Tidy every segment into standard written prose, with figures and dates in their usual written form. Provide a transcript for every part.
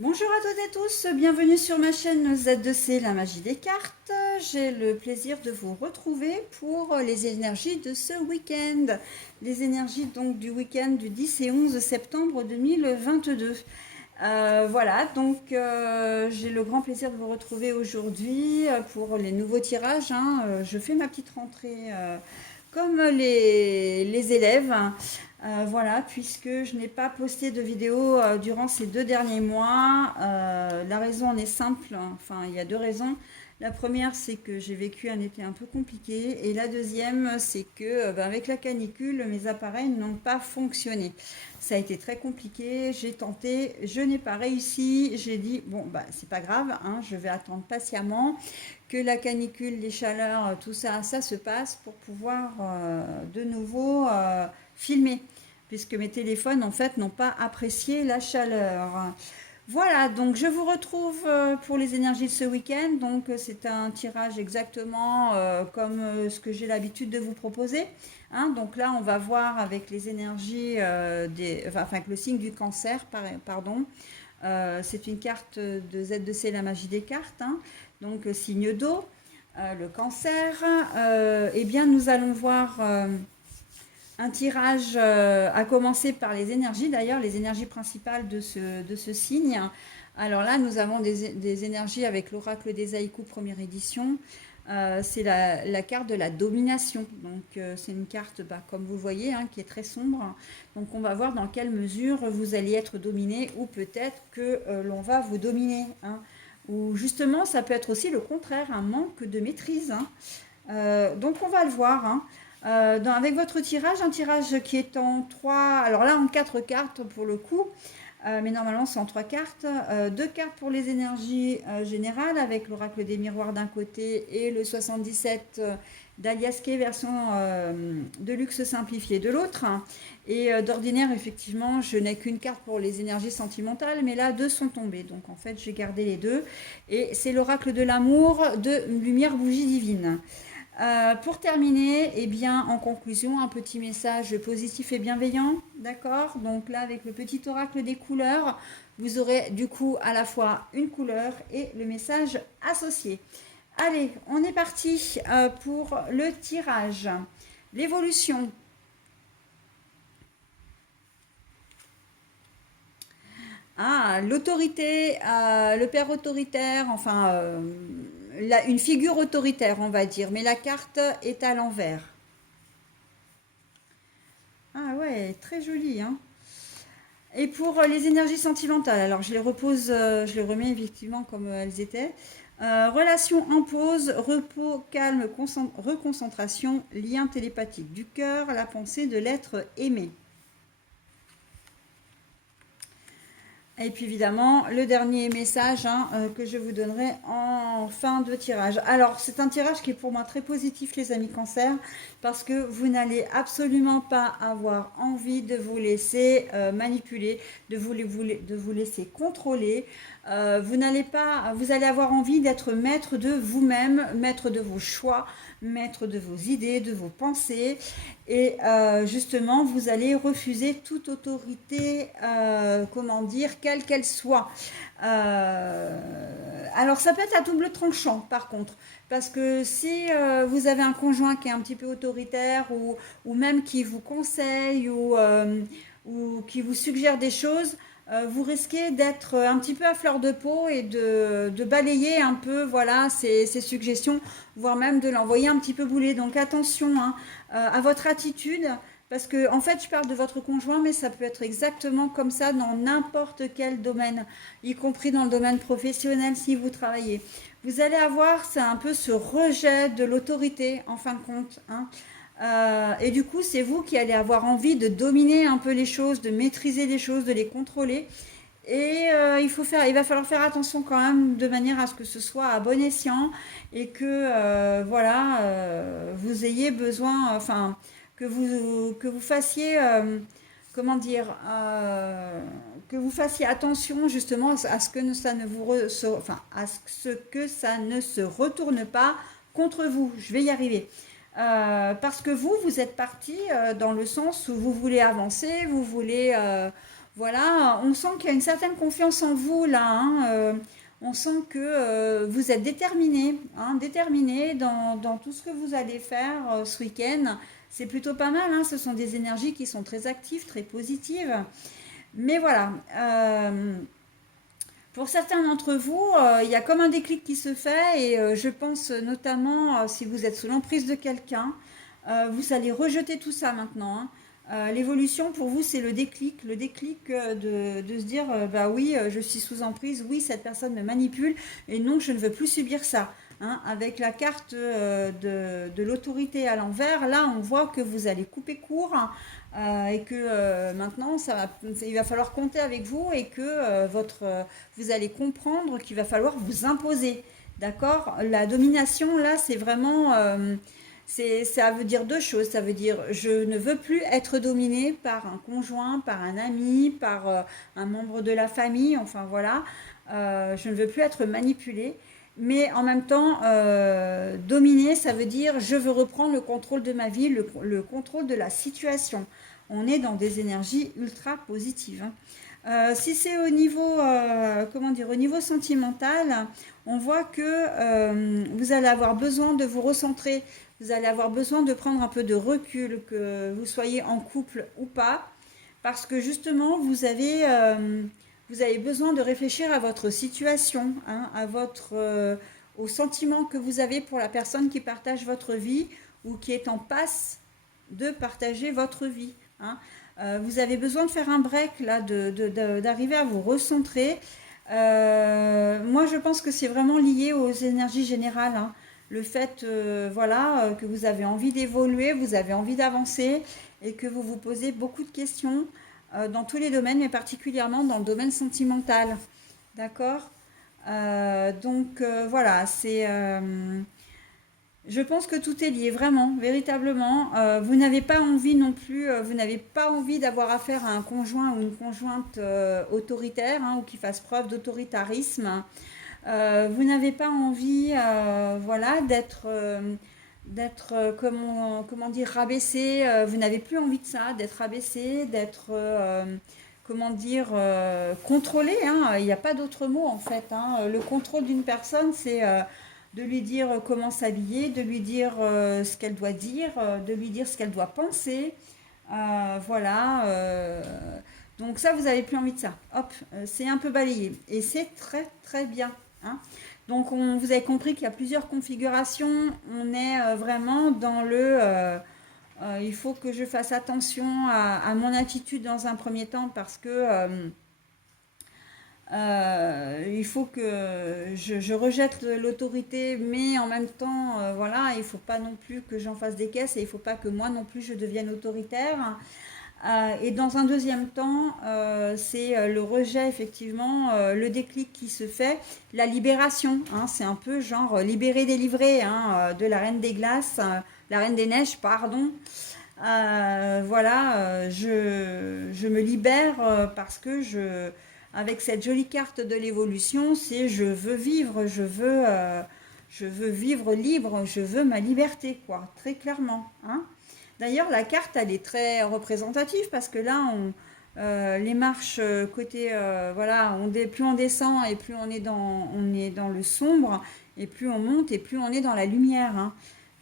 Bonjour à toutes et tous, bienvenue sur ma chaîne Z2C, la magie des cartes. J'ai le plaisir de vous retrouver pour les énergies de ce week-end. Les énergies donc du week-end du 10 et 11 septembre 2022. Voilà, donc j'ai le grand plaisir de vous retrouver aujourd'hui pour les nouveaux tirages. Je fais ma petite rentrée comme les élèves. Voilà, puisque je n'ai pas posté de vidéo durant ces 2 derniers mois. La raison en est simple, enfin il y a deux raisons. La première, c'est que j'ai vécu un été un peu compliqué, et la deuxième, c'est que avec la canicule, mes appareils n'ont pas fonctionné. Ça a été très compliqué, j'ai tenté, je n'ai pas réussi. J'ai dit, bon, bah, c'est pas grave, je vais attendre patiemment que la canicule, les chaleurs, tout ça, ça se passe pour pouvoir de nouveau filmer, puisque mes téléphones, en fait, n'ont pas apprécié la chaleur. Voilà, donc je vous retrouve pour les énergies de ce week-end. Donc c'est un tirage exactement comme ce que j'ai l'habitude de vous proposer. Donc là, on va voir avec les énergies enfin, avec le signe du cancer, pardon. C'est une carte de Z2C, la magie des cartes. Donc signe d'eau, le cancer. Eh bien, nous allons voir un tirage à commencer par les énergies, d'ailleurs, les énergies principales de ce signe. Alors là, nous avons des énergies avec l'oracle des haïkus première édition. C'est la carte de la domination. Donc c'est une carte, comme vous voyez, qui est très sombre. Donc on va voir dans quelle mesure vous allez être dominé, ou peut-être que l'on va vous dominer. Ou justement, ça peut être aussi le contraire, un manque de maîtrise. Donc on va le voir. Avec votre tirage, un tirage qui est en 3, alors là en 4 cartes pour le coup, mais normalement c'est en 3 cartes. 2 cartes pour les énergies générales avec l'oracle des miroirs d'un côté et le 77 d'Aliaske version de luxe simplifié de l'autre. Et d'ordinaire, effectivement, je n'ai qu'une carte pour les énergies sentimentales, mais là, deux sont tombées. Donc en fait, j'ai gardé les deux. Et c'est l'oracle de l'amour de Lumière Bougie Divine. Pour terminer, eh bien, en conclusion, un petit message positif et bienveillant, d'accord? Donc là, avec le petit oracle des couleurs, vous aurez du coup à la fois une couleur et le message associé. Allez, on est parti pour le tirage. L'évolution. L'autorité, le père autoritaire, enfin, une figure autoritaire, on va dire, mais la carte est à l'envers. Ah ouais, très joli, hein. Et pour les énergies sentimentales, alors je les repose, je les remets effectivement comme elles étaient. Relation en pause, repos, calme, reconcentration, lien télépathique du cœur, la pensée de l'être aimé. Et puis évidemment, le dernier message que je vous donnerai en fin de tirage. Alors, c'est un tirage qui est pour moi très positif, les amis cancer, parce que vous n'allez absolument pas avoir envie de vous laisser manipuler, de vous laisser contrôler. Vous allez avoir envie d'être maître de vous-même, maître de vos choix, maître de vos idées, de vos pensées. Et justement, vous allez refuser toute autorité, comment dire, quelle qu'elle soit. Alors, ça peut être à double tranchant, par contre. Parce que si vous avez un conjoint qui est un petit peu autoritaire, ou même qui vous conseille, ou qui vous suggère des choses, vous risquez d'être un petit peu à fleur de peau et de balayer un peu, voilà, ces suggestions, voire même de l'envoyer un petit peu bouler. Donc attention à votre attitude, parce que en fait je parle de votre conjoint, mais ça peut être exactement comme ça dans n'importe quel domaine, y compris dans le domaine professionnel si vous travaillez. Vous allez avoir, c'est un peu ce rejet de l'autorité en fin de compte. Et du coup, c'est vous qui allez avoir envie de dominer un peu les choses, de maîtriser les choses, de les contrôler. Et il va falloir faire attention quand même, de manière à ce que ce soit à bon escient, et que voilà, vous ayez besoin, enfin, que vous fassiez, comment dire, que vous fassiez attention justement à ce que ça ne vous, enfin, à ce que ça ne se retourne pas contre vous. Je vais y arriver. Parce que vous êtes parti dans le sens où vous voulez avancer, vous voulez Voilà, on sent qu'il y a une certaine confiance en vous là, hein, on sent que vous êtes déterminé, hein, déterminé dans tout ce que vous allez faire ce week-end. C'est plutôt pas mal, hein, ce sont des énergies qui sont très actives, très positives. Mais voilà, pour certains d'entre vous, il y a comme un déclic qui se fait et je pense notamment si vous êtes sous l'emprise de quelqu'un, vous allez rejeter tout ça maintenant, hein. L'évolution pour vous, c'est le déclic de se dire, bah oui, je suis sous emprise, oui, cette personne me manipule et non, je ne veux plus subir ça, hein. Avec la carte de l'autorité à l'envers, là, on voit que vous allez couper court, et que maintenant, il va falloir compter avec vous et que vous allez comprendre qu'il va falloir vous imposer. D'accord? La domination, là, c'est vraiment... ça veut dire deux choses. Ça veut dire je ne veux plus être dominé par un conjoint, par un ami, par un membre de la famille. Enfin voilà, je ne veux plus être manipulé. Mais en même temps, dominer, ça veut dire je veux reprendre le contrôle de ma vie, le contrôle de la situation. On est dans des énergies ultra positives, hein. Si c'est au niveau, comment dire, au niveau sentimental, on voit que vous allez avoir besoin de vous recentrer, vous allez avoir besoin de prendre un peu de recul, que vous soyez en couple ou pas, parce que justement, vous avez besoin de réfléchir à votre situation, hein, au sentiment que vous avez pour la personne qui partage votre vie ou qui est en passe de partager votre vie, hein. Vous avez besoin de faire un break là, d'arriver à vous recentrer. Moi, je pense que c'est vraiment lié aux énergies générales, hein. Le fait, voilà, que vous avez envie d'évoluer, vous avez envie d'avancer et que vous vous posez beaucoup de questions dans tous les domaines, mais particulièrement dans le domaine sentimental. D'accord? Voilà, je pense que tout est lié, vraiment, véritablement. Vous n'avez pas envie non plus, vous n'avez pas envie d'avoir affaire à un conjoint ou une conjointe autoritaire, hein, ou qui fasse preuve d'autoritarisme. Vous n'avez pas envie, voilà, comment dire, rabaissé. Vous n'avez plus envie de ça, d'être rabaissé, d'être, comment dire, contrôlé, hein. Il n'y a pas d'autre mot en fait, hein. Le contrôle d'une personne, c'est de lui dire comment s'habiller, de lui dire ce qu'elle doit dire, de lui dire ce qu'elle doit penser. Voilà. Donc ça, vous n'avez plus envie de ça. Hop, c'est un peu balayé. Et c'est très très bien, hein. Donc vous avez compris qu'il y a plusieurs configurations. On est vraiment dans il faut que je fasse attention à mon attitude dans un premier temps parce que il faut que je rejette l'autorité, mais en même temps, voilà, il ne faut pas non plus que j'en fasse des caisses et il ne faut pas que moi non plus je devienne autoritaire. Et dans un deuxième temps, c'est le rejet, effectivement, le déclic qui se fait, la libération, hein. C'est un peu genre libérer, délivrer, hein, de la Reine des Glaces, la Reine des Neiges, pardon. Voilà, je me libère parce que avec cette jolie carte de l'évolution, c'est je veux vivre, je veux vivre libre, je veux ma liberté, quoi, très clairement, hein. D'ailleurs, la carte, elle est très représentative parce que là, les marches côté, voilà, plus on descend et plus on est dans le sombre, et plus on monte et plus on est dans la lumière, hein.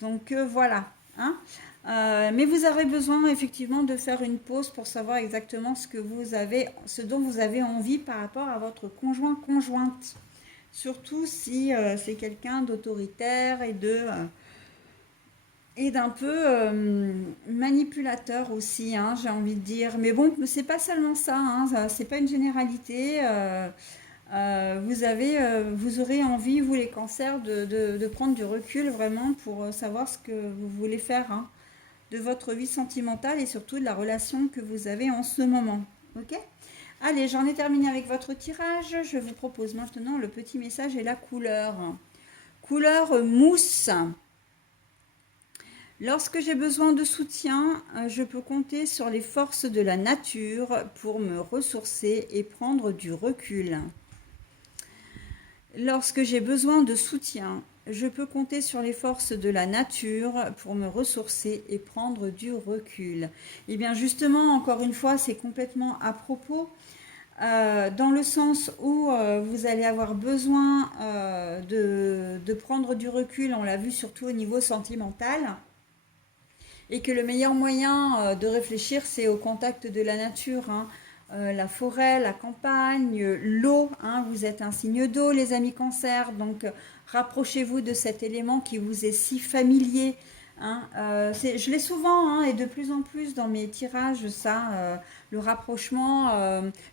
Donc voilà, hein. Mais vous aurez besoin effectivement de faire une pause pour savoir exactement ce dont vous avez envie par rapport à votre conjointe. Surtout si c'est quelqu'un d'autoritaire et d'un peu manipulateur aussi, hein, j'ai envie de dire. Mais bon, c'est pas seulement ça, hein, c'est pas une généralité. Vous aurez envie, vous les cancers, de prendre du recul vraiment pour savoir ce que vous voulez faire, hein, de votre vie sentimentale et surtout de la relation que vous avez en ce moment. Ok? Allez, j'en ai terminé avec votre tirage. Je vous propose maintenant le petit message et la couleur. Couleur mousse. Lorsque j'ai besoin de soutien, je peux compter sur les forces de la nature pour me ressourcer et prendre du recul. Lorsque j'ai besoin de soutien, je peux compter sur les forces de la nature pour me ressourcer et prendre du recul. Et bien justement, encore une fois, c'est complètement à propos, dans le sens où vous allez avoir besoin de prendre du recul, on l'a vu surtout au niveau sentimental, et que le meilleur moyen de réfléchir, c'est au contact de la nature, hein. La forêt, la campagne, l'eau, hein. Vous êtes un signe d'eau, les amis Cancer, donc rapprochez-vous de cet élément qui vous est si familier, hein. Je l'ai souvent, hein, et de plus en plus dans mes tirages, ça, le rapprochement,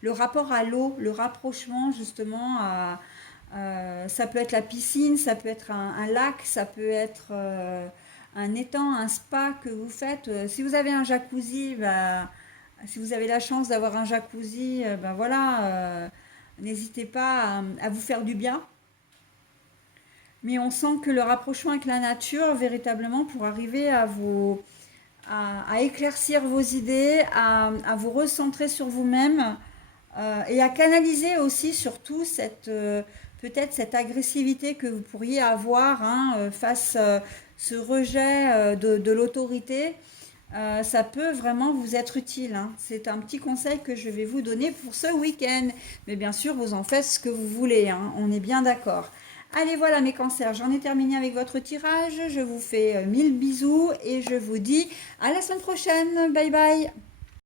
le rapport à l'eau, le rapprochement justement ça peut être la piscine, ça peut être un lac, ça peut être un étang, un spa que vous faites. Si vous avez un jacuzzi, bah, si vous avez la chance d'avoir un jacuzzi, ben voilà, n'hésitez pas à vous faire du bien. Mais on sent que le rapprochement avec la nature, véritablement, pour arriver à éclaircir vos idées, à vous recentrer sur vous-même et à canaliser aussi surtout peut-être cette agressivité que vous pourriez avoir, hein, face ce rejet de l'autorité. Ça peut vraiment vous être utile, hein. C'est un petit conseil que je vais vous donner pour ce week-end. Mais bien sûr, vous en faites ce que vous voulez, hein. On est bien d'accord. Allez, voilà mes cancers, j'en ai terminé avec votre tirage. Je vous fais 1000 bisous et je vous dis à la semaine prochaine. Bye bye.